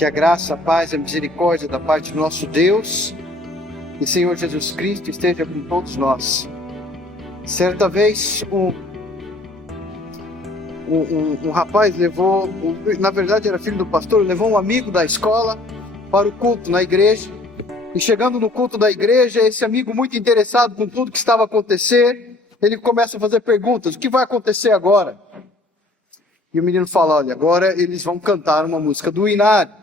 Que a graça, a paz e a misericórdia da parte do nosso Deus e Senhor Jesus Cristo esteja com todos nós. Certa vez, um rapaz levou, na verdade era filho do pastor, levou um amigo da escola para o culto na igreja. E chegando no culto da igreja, esse amigo, muito interessado com tudo que estava a acontecer, ele começa a fazer perguntas: o que vai acontecer agora? E o menino fala: olha, agora eles vão cantar uma música do Inário.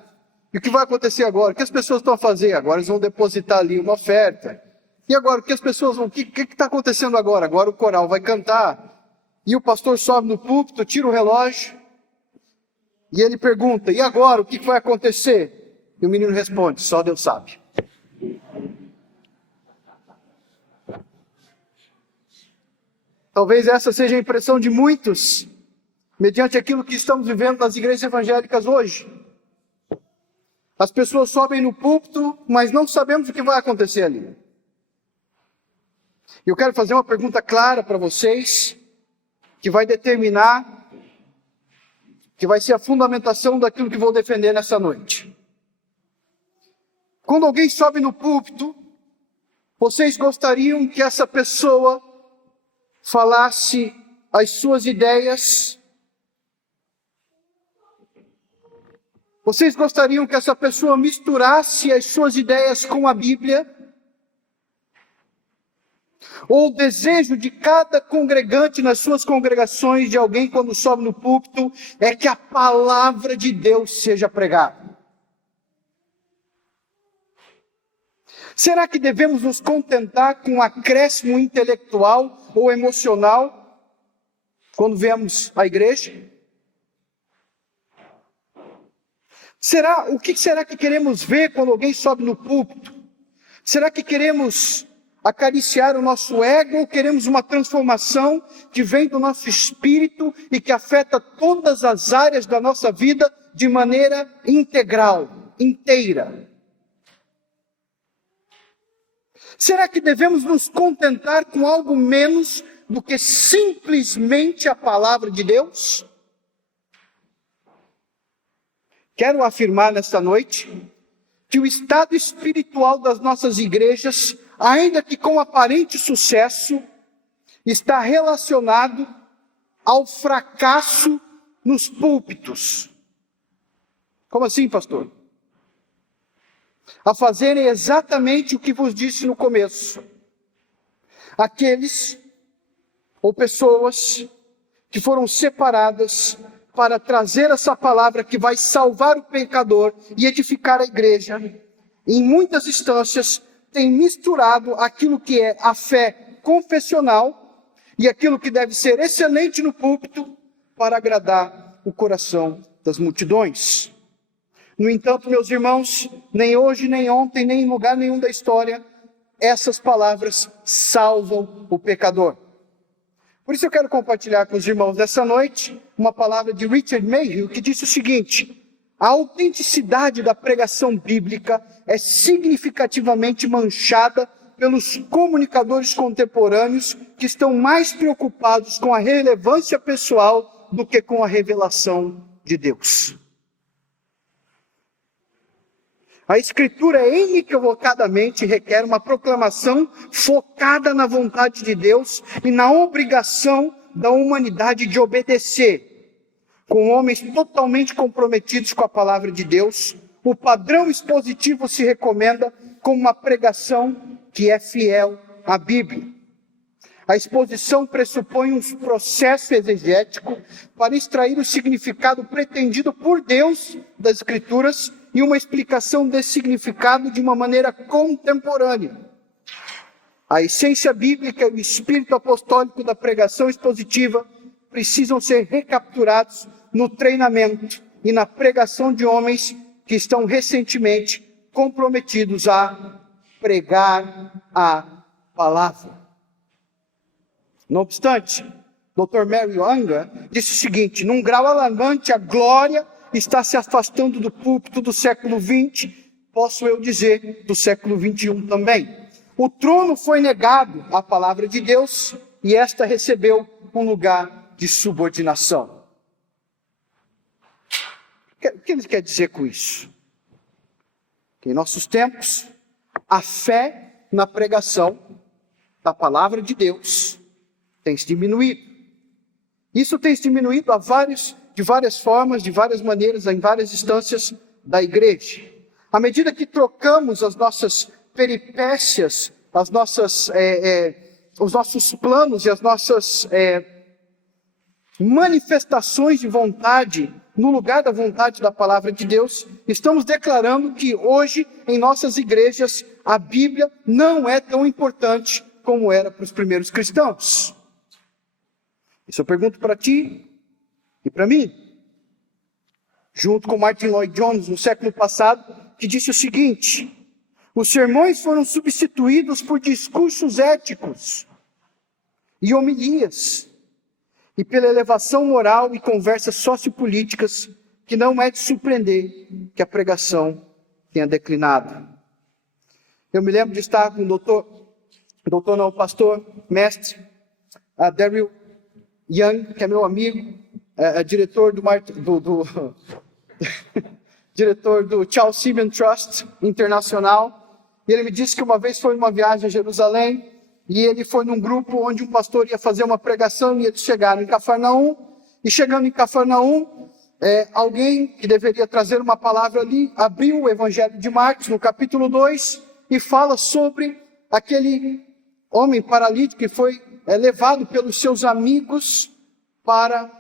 E o que vai acontecer agora? O que as pessoas estão a fazer? Agora eles vão depositar ali uma oferta. E agora, o que as pessoas vão... O que está acontecendo agora? Agora o coral vai cantar. E o pastor sobe no púlpito, tira o relógio. E ele pergunta: e agora? O que vai acontecer? E o menino responde: só Deus sabe. Talvez essa seja a impressão de muitos, mediante aquilo que estamos vivendo nas igrejas evangélicas hoje. As pessoas sobem no púlpito, mas não sabemos o que vai acontecer ali. Eu quero fazer uma pergunta clara para vocês, que vai determinar, que vai ser a fundamentação daquilo que vou defender nessa noite. Quando alguém sobe no púlpito, vocês gostariam que essa pessoa falasse as suas ideias? Vocês gostariam que essa pessoa misturasse as suas ideias com a Bíblia? Ou o desejo de cada congregante nas suas congregações, de alguém quando sobe no púlpito, é que a palavra de Deus seja pregada? Será que devemos nos contentar com um acréscimo intelectual ou emocional quando viemos à igreja? O que será que queremos ver quando alguém sobe no púlpito? Será que queremos acariciar o nosso ego ou queremos uma transformação que vem do nosso espírito e que afeta todas as áreas da nossa vida de maneira integral, inteira? Será que devemos nos contentar com algo menos do que simplesmente a palavra de Deus? Quero afirmar nesta noite que o estado espiritual das nossas igrejas, ainda que com aparente sucesso, está relacionado ao fracasso nos púlpitos. Como assim, pastor? A fazerem exatamente o que vos disse no começo. Aqueles ou pessoas que foram separadas para trazer essa palavra que vai salvar o pecador e edificar a igreja, em muitas instâncias tem misturado aquilo que é a fé confessional e aquilo que deve ser excelente no púlpito para agradar o coração das multidões. No entanto, meus irmãos, nem hoje, nem ontem, nem em lugar nenhum da história, essas palavras salvam o pecador. Por isso eu quero compartilhar com os irmãos dessa noite uma palavra de Richard Mayhew, que disse o seguinte: a autenticidade da pregação bíblica é significativamente manchada pelos comunicadores contemporâneos que estão mais preocupados com a relevância pessoal do que com a revelação de Deus. A Escritura inequivocadamente requer uma proclamação focada na vontade de Deus e na obrigação da humanidade de obedecer. Com homens totalmente comprometidos com a palavra de Deus, o padrão expositivo se recomenda como uma pregação que é fiel à Bíblia. A exposição pressupõe um processo exegético para extrair o significado pretendido por Deus das Escrituras e uma explicação desse significado de uma maneira contemporânea. A essência bíblica e o espírito apostólico da pregação expositiva precisam ser recapturados no treinamento e na pregação de homens que estão recentemente comprometidos a pregar a palavra. Não obstante, Dr. Mary Unger disse o seguinte: num grau alarmante, a glória está se afastando do púlpito do século XX, posso eu dizer, do século XXI também. O trono foi negado à palavra de Deus e esta recebeu um lugar de subordinação. O que ele quer dizer com isso? Em nossos tempos, a fé na pregação da palavra de Deus tem se diminuído. Isso tem se diminuído de várias formas, de várias maneiras, em várias instâncias da igreja. À medida que trocamos as nossas peripécias, os nossos planos e as nossas manifestações de vontade no lugar da vontade da palavra de Deus, estamos declarando que hoje, em nossas igrejas, a Bíblia não é tão importante como era para os primeiros cristãos. Isso eu pergunto para ti e para mim. Junto com Martin Lloyd Jones, no século passado, que disse o seguinte: os sermões foram substituídos por discursos éticos e homilias, e pela elevação moral e conversas sociopolíticas, que não é de surpreender que a pregação tenha declinado. Eu me lembro de estar com o pastor, mestre, Daryl Young, que é meu amigo, diretor diretor do Charles Simeon Trust Internacional, e ele me disse que uma vez foi numa viagem a Jerusalém, e ele foi num grupo onde um pastor ia fazer uma pregação, e eles chegaram em Cafarnaum, e chegando em Cafarnaum, alguém que deveria trazer uma palavra ali, abriu o Evangelho de Marcos, no capítulo 2, e fala sobre aquele homem paralítico que foi levado pelos seus amigos para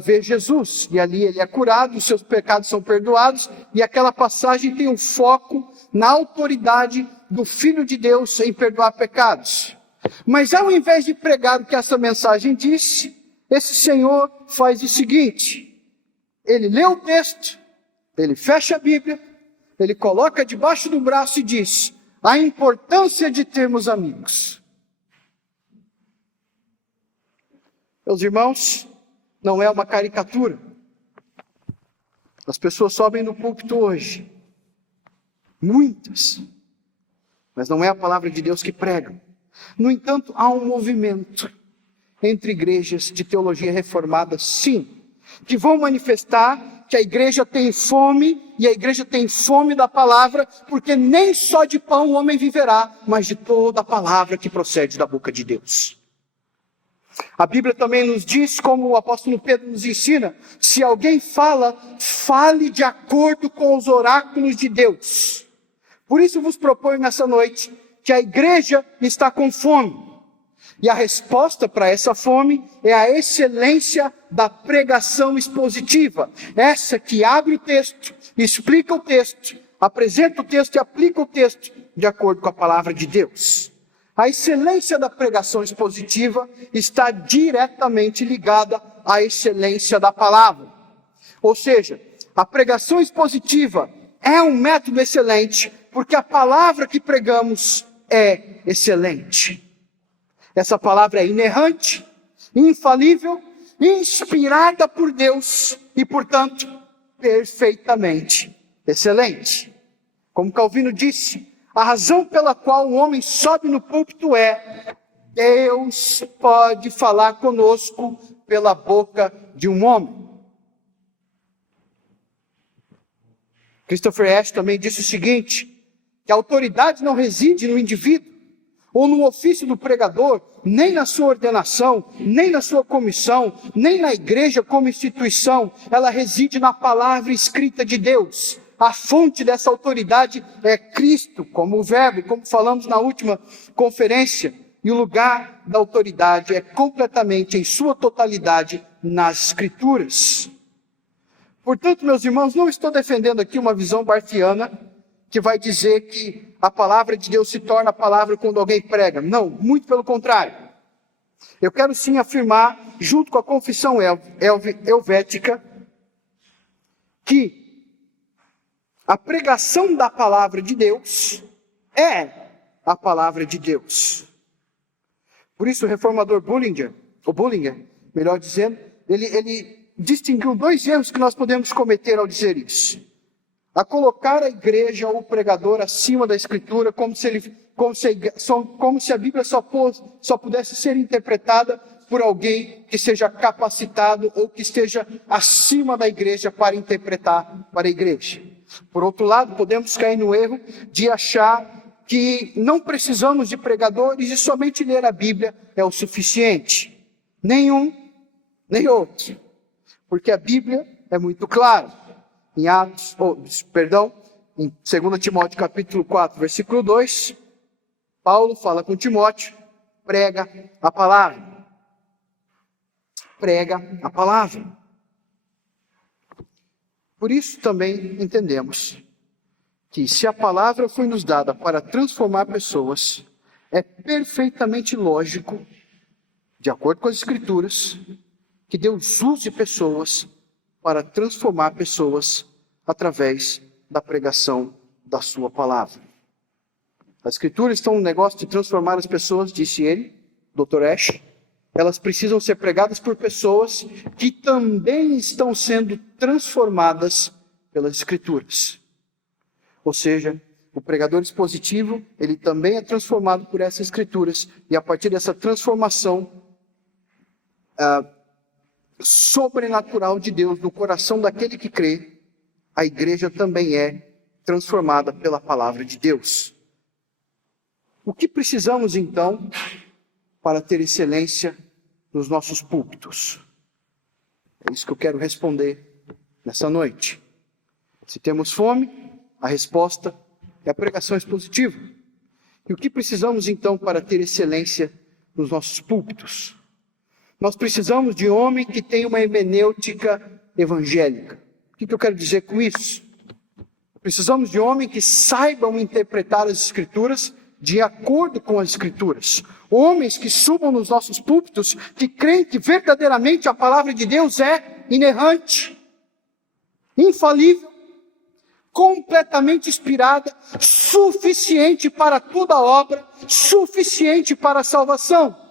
ver Jesus, e ali ele é curado, os seus pecados são perdoados, e aquela passagem tem um foco na autoridade do Filho de Deus em perdoar pecados. Mas ao invés de pregar o que essa mensagem disse, esse senhor faz o seguinte: ele lê o texto, ele fecha a Bíblia, ele coloca debaixo do braço e diz: a importância de termos amigos. Meus irmãos, não é uma caricatura. As pessoas sobem no púlpito hoje, muitas, mas não é a palavra de Deus que pregam. No entanto, há um movimento entre igrejas de teologia reformada, sim, que vão manifestar que a igreja tem fome, e a igreja tem fome da palavra, porque nem só de pão o homem viverá, mas de toda a palavra que procede da boca de Deus. A Bíblia também nos diz, como o apóstolo Pedro nos ensina, se alguém fala, fale de acordo com os oráculos de Deus. Por isso vos proponho nessa noite que a igreja está com fome. E a resposta para essa fome é a excelência da pregação expositiva. Essa que abre o texto, explica o texto, apresenta o texto e aplica o texto de acordo com a palavra de Deus. A excelência da pregação expositiva está diretamente ligada à excelência da palavra. Ou seja, a pregação expositiva é um método excelente, porque a palavra que pregamos é excelente. Essa palavra é inerrante, infalível, inspirada por Deus e, portanto, perfeitamente excelente. Como Calvino disse, a razão pela qual o homem sobe no púlpito é: Deus pode falar conosco pela boca de um homem. Christopher Ash também disse o seguinte, que a autoridade não reside no indivíduo, ou no ofício do pregador, nem na sua ordenação, nem na sua comissão, nem na igreja como instituição. Ela reside na palavra escrita de Deus. A fonte dessa autoridade é Cristo, como o verbo, como falamos na última conferência. E o lugar da autoridade é completamente, em sua totalidade, nas Escrituras. Portanto, meus irmãos, não estou defendendo aqui uma visão barthiana, que vai dizer que a palavra de Deus se torna a palavra quando alguém prega. Não, muito pelo contrário. Eu quero sim afirmar, junto com a confissão helvética, que a pregação da palavra de Deus é a palavra de Deus. Por isso o reformador Bullinger, melhor dizendo, ele distinguiu 2 erros que nós podemos cometer ao dizer isso. A colocar a igreja ou o pregador acima da Escritura, como se a Bíblia só pudesse ser interpretada por alguém que seja capacitado ou que esteja acima da igreja para interpretar para a igreja. Por outro lado, podemos cair no erro de achar que não precisamos de pregadores e somente ler a Bíblia é o suficiente. Nenhum, nem outro. Porque a Bíblia é muito clara. Em em 2 Timóteo capítulo 4, versículo 2, Paulo fala com Timóteo, prega a palavra. Prega a palavra. Por isso também entendemos que se a palavra foi nos dada para transformar pessoas, é perfeitamente lógico, de acordo com as Escrituras, que Deus use pessoas para transformar pessoas através da pregação da sua palavra. As Escrituras estão no negócio de transformar as pessoas, disse ele, Dr. Ash. Elas precisam ser pregadas por pessoas que também estão sendo transformadas pelas Escrituras. Ou seja, o pregador expositivo, ele também é transformado por essas Escrituras, e a partir dessa transformação sobrenatural de Deus no coração daquele que crê, a igreja também é transformada pela palavra de Deus. O que precisamos então para ter excelência nos nossos púlpitos? É isso que eu quero responder nessa noite. Se temos fome, a resposta é a pregação expositiva. E o que precisamos então para ter excelência nos nossos púlpitos? Nós precisamos de homem que tenha uma hermenêutica evangélica. O que eu quero dizer com isso? Precisamos de homem que saibam interpretar as Escrituras de acordo com as Escrituras. Homens que subam nos nossos púlpitos, que creem que verdadeiramente a palavra de Deus é inerrante, infalível, completamente inspirada, suficiente para toda a obra, suficiente para a salvação.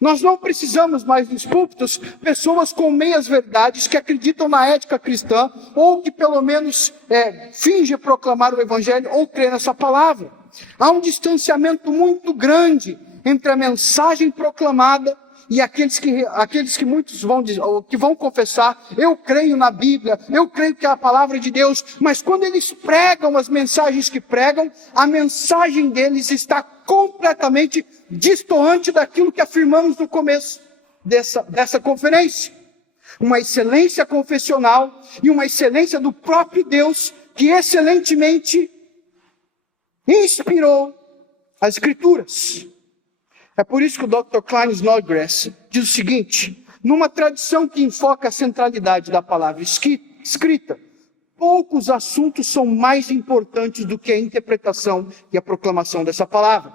Nós não precisamos mais nos púlpitos pessoas com meias verdades que acreditam na ética cristã ou que pelo menos fingem proclamar o evangelho ou crer nessa palavra. Há um distanciamento muito grande entre a mensagem proclamada e aqueles que muitos vão confessar, eu creio na Bíblia, eu creio que é a palavra de Deus, mas quando eles pregam as mensagens que pregam, a mensagem deles está completamente distoante daquilo que afirmamos no começo dessa conferência. Uma excelência confessional e uma excelência do próprio Deus, que excelentemente inspirou as Escrituras. É por isso que o Dr. Klein Snodgrass diz o seguinte: numa tradição que enfoca a centralidade da palavra escrita, poucos assuntos são mais importantes do que a interpretação e a proclamação dessa palavra.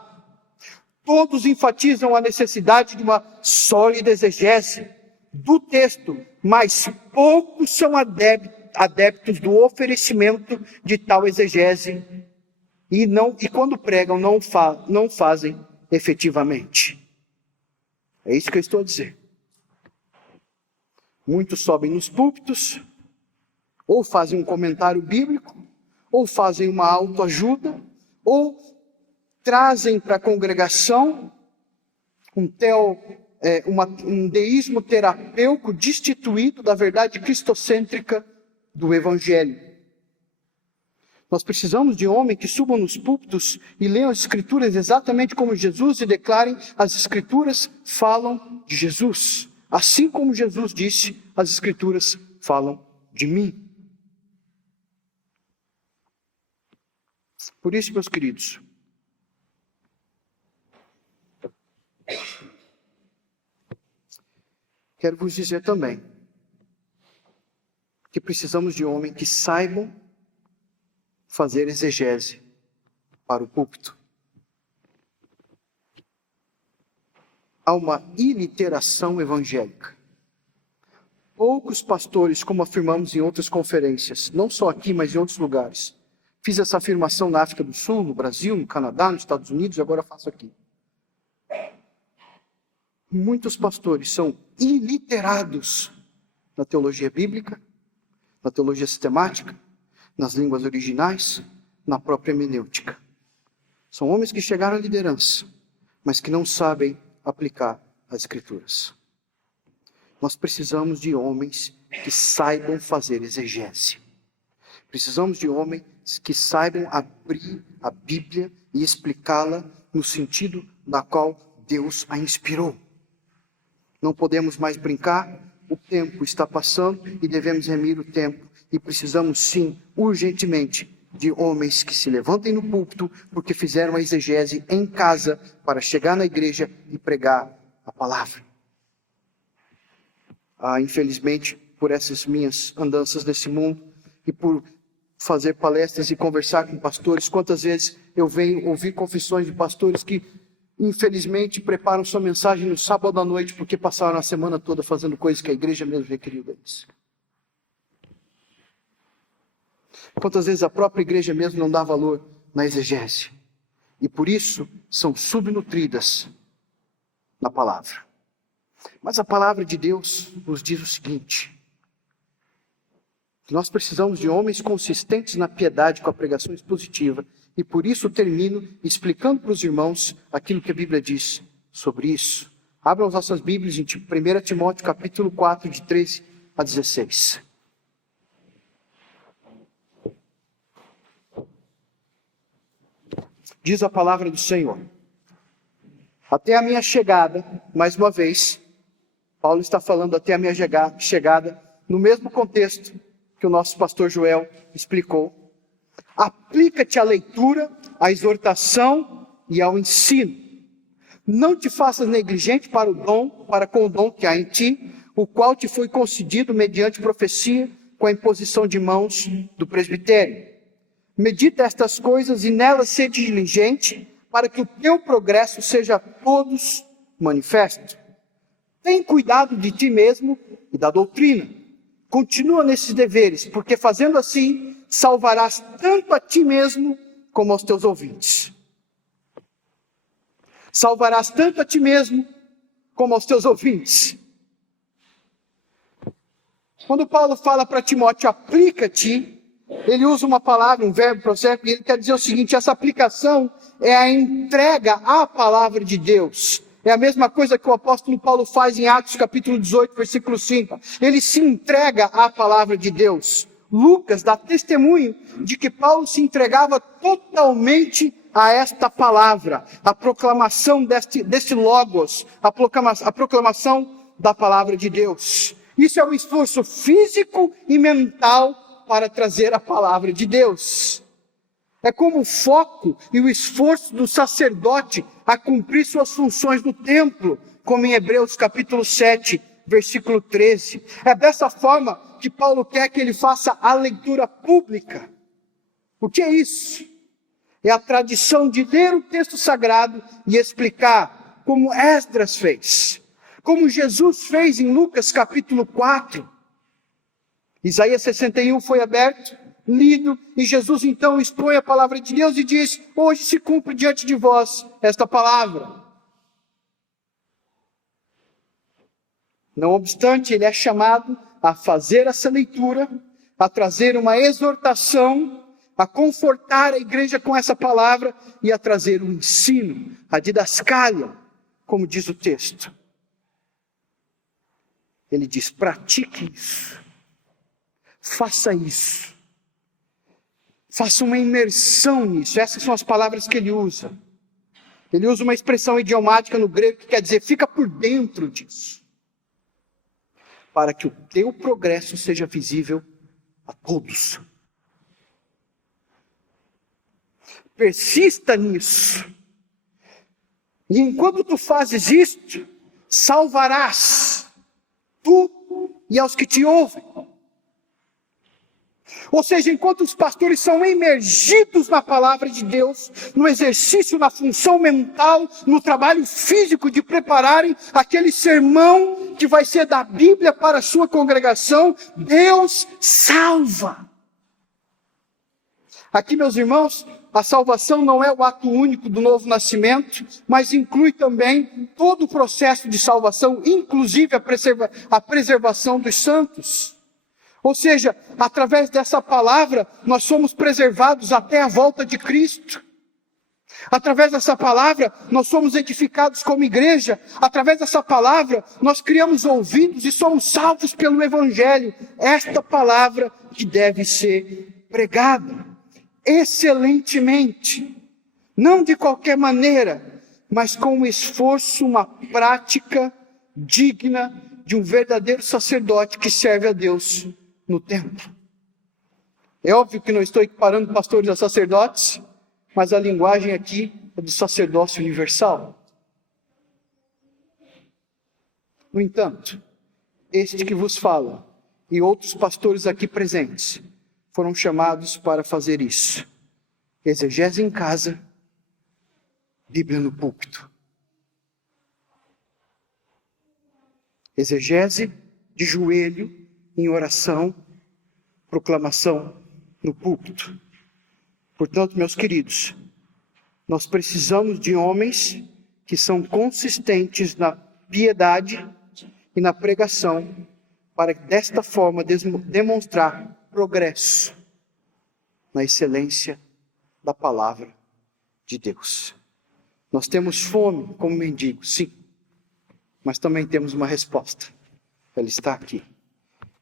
Todos enfatizam a necessidade de uma sólida exegese do texto, mas poucos são adeptos do oferecimento de tal exegese e quando pregam não fazem efetivamente. É isso que eu estou a dizer. Muitos sobem nos púlpitos, ou fazem um comentário bíblico, ou fazem uma autoajuda, ou trazem para a congregação um deísmo terapêutico destituído da verdade cristocêntrica do Evangelho. Nós precisamos de homens que subam nos púlpitos e leiam as Escrituras exatamente como Jesus e declarem: as Escrituras falam de Jesus. Assim como Jesus disse, as Escrituras falam de mim. Por isso, meus queridos, quero vos dizer também que precisamos de homens que saibam fazer exegese para o púlpito. Há uma iliteração evangélica. Poucos pastores, como afirmamos em outras conferências, não só aqui, mas em outros lugares. Fiz essa afirmação na África do Sul, no Brasil, no Canadá, nos Estados Unidos, e agora faço aqui. Muitos pastores são iliterados na teologia bíblica, na teologia sistemática, nas línguas originais, na própria hermenêutica. São homens que chegaram à liderança, mas que não sabem aplicar as Escrituras. Nós precisamos de homens que saibam fazer exegese. Precisamos de homens que saibam abrir a Bíblia e explicá-la no sentido na qual Deus a inspirou. Não podemos mais brincar, o tempo está passando e devemos remir o tempo. E precisamos sim, urgentemente, de homens que se levantem no púlpito porque fizeram a exegese em casa para chegar na igreja e pregar a palavra. Infelizmente, por essas minhas andanças nesse mundo e por fazer palestras e conversar com pastores, quantas vezes eu venho ouvir confissões de pastores que infelizmente preparam sua mensagem no sábado à noite porque passaram a semana toda fazendo coisas que a igreja mesmo requeriu deles. Quantas vezes a própria igreja mesmo não dá valor na exegese. E por isso são subnutridas na palavra. Mas a palavra de Deus nos diz o seguinte: que nós precisamos de homens consistentes na piedade com a pregação expositiva. E por isso termino explicando para os irmãos aquilo que a Bíblia diz sobre isso. Abram as nossas Bíblias em 1 Timóteo capítulo 4, de 13 a 16. Diz a palavra do Senhor: até a minha chegada, mais uma vez, Paulo está falando até a minha chegada, no mesmo contexto que o nosso pastor Joel explicou. Aplica-te à leitura, à exortação e ao ensino. Não te faças negligente para com o dom que há em ti, o qual te foi concedido mediante profecia, com a imposição de mãos do presbitério. Medita estas coisas e nelas sede diligente, para que o teu progresso seja a todos manifesto. Tem cuidado de ti mesmo e da doutrina. Continua nesses deveres, porque fazendo assim, salvarás tanto a ti mesmo como aos teus ouvintes. Salvarás tanto a ti mesmo como aos teus ouvintes. Quando Paulo fala para Timóteo, aplica-te, ele usa uma palavra, um verbo prosaico, e ele quer dizer o seguinte: essa aplicação é a entrega à palavra de Deus. É a mesma coisa que o apóstolo Paulo faz em Atos capítulo 18, versículo 5. Ele se entrega à palavra de Deus. Lucas dá testemunho de que Paulo se entregava totalmente a esta palavra, a proclamação deste Logos, a proclamação da palavra de Deus. Isso é um esforço físico e mental para trazer a palavra de Deus. É como o foco e o esforço do sacerdote a cumprir suas funções no templo, como em Hebreus capítulo 7, versículo 13. É dessa forma que Paulo quer que ele faça a leitura pública. O que é isso? É a tradição de ler o texto sagrado e explicar, como Esdras fez, como Jesus fez em Lucas capítulo 4. Isaías 61 foi aberto, lido, e Jesus então expõe a palavra de Deus e diz: hoje se cumpre diante de vós esta palavra. Não obstante, ele é chamado a fazer essa leitura, a trazer uma exortação, a confortar a igreja com essa palavra e a trazer um ensino, a didascália, como diz o texto. Ele diz: pratique isso, faça isso, faça uma imersão nisso. Essas são as palavras que ele usa. Ele usa uma expressão idiomática no grego que quer dizer fica por dentro disso, para que o teu progresso seja visível a todos. Persista nisso. E enquanto tu fazes isto, salvarás tu e aos que te ouvem. Ou seja, enquanto os pastores são emergidos na palavra de Deus, no exercício, na função mental, no trabalho físico de prepararem aquele sermão que vai ser da Bíblia para a sua congregação, Deus salva. Aqui, meus irmãos, a salvação não é o ato único do novo nascimento, mas inclui também todo o processo de salvação, inclusive a preservação dos santos. Ou seja, através dessa palavra, nós somos preservados até a volta de Cristo. Através dessa palavra, nós somos edificados como igreja. Através dessa palavra, nós criamos ouvidos e somos salvos pelo Evangelho. Esta palavra que deve ser pregada excelentemente, não de qualquer maneira, mas com um esforço, uma prática digna de um verdadeiro sacerdote que serve a Deus no templo. É óbvio que não estou equiparando pastores a sacerdotes, mas a linguagem aqui é do sacerdócio universal. No entanto, este que vos fala e outros pastores aqui presentes foram chamados para fazer isso. Exegese em casa, Bíblia no púlpito. Exegese de joelho, em oração, proclamação no púlpito. Portanto, meus queridos, nós precisamos de homens que são consistentes na piedade e na pregação, para desta forma demonstrar progresso na excelência da palavra de Deus. Nós temos fome como mendigos, sim, mas também temos uma resposta. Ela está aqui.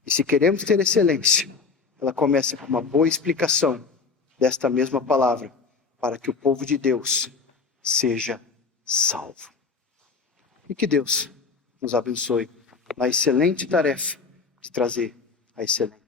E se queremos ter excelência, ela começa com uma boa explicação desta mesma palavra, para que o povo de Deus seja salvo. E que Deus nos abençoe na excelente tarefa de trazer a excelência.